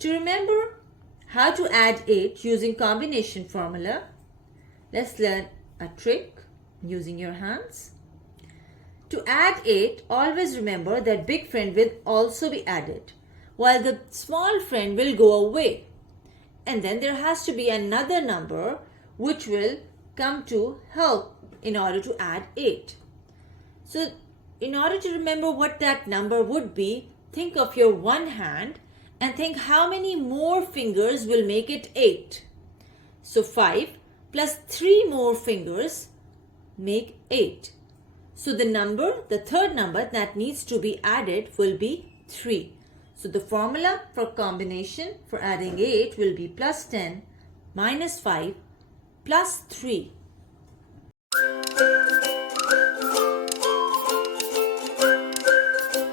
To remember how to add 8 using combination formula, let's learn a trick using your hands. To add 8, always remember that big friend will also be added, while the small friend will go away. And then there has to be another number which will come to help in order to add 8. So, in order to remember what that number would be, think of your one hand and think how many more fingers will make it 8. So 5 plus 3 more fingers make 8. So the third number that needs to be added will be 3. So the formula for combination for adding 8 will be plus 10 minus 5 plus 3.